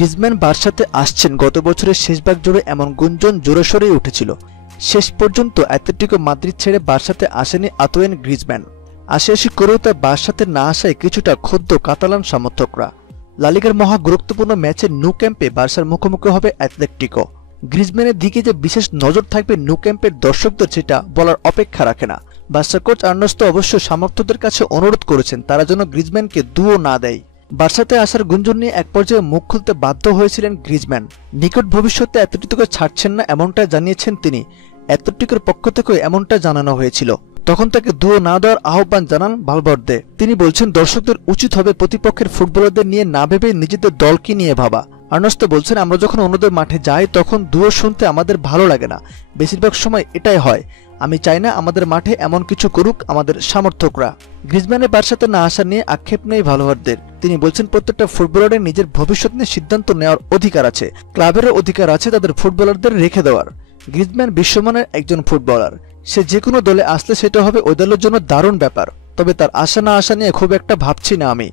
Griezmann বার্সাতে আসছেন গত বছরের শেষ ভাগ জুড়ে এমন গুঞ্জন জোরে সোরেই উঠেছিল। শেষ পর্যন্ত অ্যাটলেটিকো মাদ্রিদ ছেড়ে বার্সাতে আসেনি আন্তোয়ান গ্রিজম্যান। আশি করেও তার বার্সাতে না আসায় কিছুটা ক্ষুব্ধ কাতালান সমর্থকরা। লা লিগার মহা গুরুত্বপূর্ণ ম্যাচে ন্যু ক্যাম্পে বার্সার মুখোমুখি হবে অ্যাটলেটিকো। গ্রিজম্যানের দিকে যে বিশেষ নজর থাকবে ন্যু ক্যাম্পের দর্শকদের সেটা বলার অপেক্ষা রাখে না। বার্সা কোচ আর্নেস্তো অবশ্য সমর্থকদের কাছে অনুরোধ করেছেন তারা যেন গ্রিজম্যানকে দুও না দেয়। বার্সাতে আসার গুঞ্জন নিয়ে এক পর্যায়ে মুখ খুলতে বাধ্য হয়েছিলেন গ্রিজম্যান। নিকট ভবিষ্যতে অ্যাটলেটিকো ছাড়ছেন না এমনটা জানিয়েছেন তিনি। অ্যাটলেটিকোর পক্ষ থেকেও এমনটা জানানো হয়েছিল। তখন তাকে দুও না দেওয়ার আহ্বান জানান ভালভার্দে। তিনি বলছেন দর্শকদের উচিত হবে প্রতিপক্ষের ফুটবলারদের নিয়ে না ভেবে নিজেদের দলকে নিয়ে ভাবা। আর্নেস্তো বলছেন আমরা যখন অন্যদের মাঠে যাই তখন দুয়ো শুনতে আমাদের ভালো লাগে না, বেশিরভাগ সময় এটাই হয়। আমি চাই না আমাদের মাঠে এমন কিছু করুক আমাদের সমর্থকরা। গ্রিজম্যানের বার্সাতে না আসা নিয়ে আক্ষেপ নেই ভালভার্দের। তিনি বলছেন প্রত্যেকটা ফুটবলারের নিজের ভবিষ্যৎ নিয়ে সিদ্ধান্ত নেওয়ার অধিকার আছে, ক্লাবেরও অধিকার আছে তাদের ফুটবলারদের রেখে দেওয়ার। গ্রিজম্যান বিশ্বমানের একজন ফুটবলার, সে যে কোনো দলে আসলে সেটা হবে ওই দলের জন্য দারুণ ব্যাপার। তবে তার আসা না আসা নিয়ে খুব একটা ভাবছি না আমি।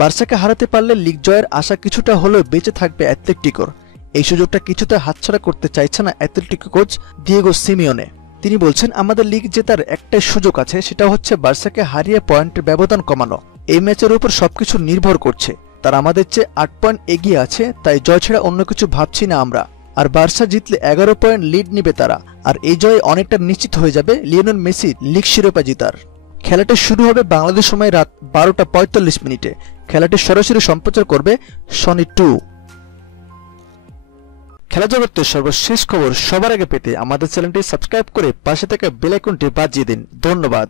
বার্সাকে হারাতে পারলে লিগ জয়ের আশা কিছুটা হলেও বেঁচে থাকবে অ্যাটলেটিকোর। এই সুযোগটা কিছুটা হাতছাড়া করতে চাইছে না অ্যাটলেটিকো কোচ দিয়েগো সিমিওনে। তিনি বলছেন আমাদের লিগ জেতার একটাই সুযোগ আছে, সেটা হচ্ছে বার্সাকে হারিয়ে পয়েন্টের ব্যবধান কমানো। এই ম্যাচের উপর সবকিছু নির্ভর করছে। তারা আমাদের চেয়ে 8 পয়েন্ট এগিয়ে আছে, তাই জয় ছাড়া অন্য কিছু ভাবছি না আমরা। আর বার্সা জিতলে 11 পয়েন্ট লিড নিবে তারা, আর এই জয়ে অনেকটা নিশ্চিত হয়ে যাবে লিওনেল মেসির লিগ শিরোপা জিতার। খেলাটি শুরু হবে বাংলাদেশ সময় রাত 12:45 খেলাটি সরাসরি সম্প্রচার করবে সনি 2। খেলা জগতের সর্বশেষ খবর সবার আগে পেতে আমাদের চ্যানেলটি সাবস্ক্রাইব করে পাশে থাকা বেল আইকনটি বাজিয়ে দিন। ধন্যবাদ।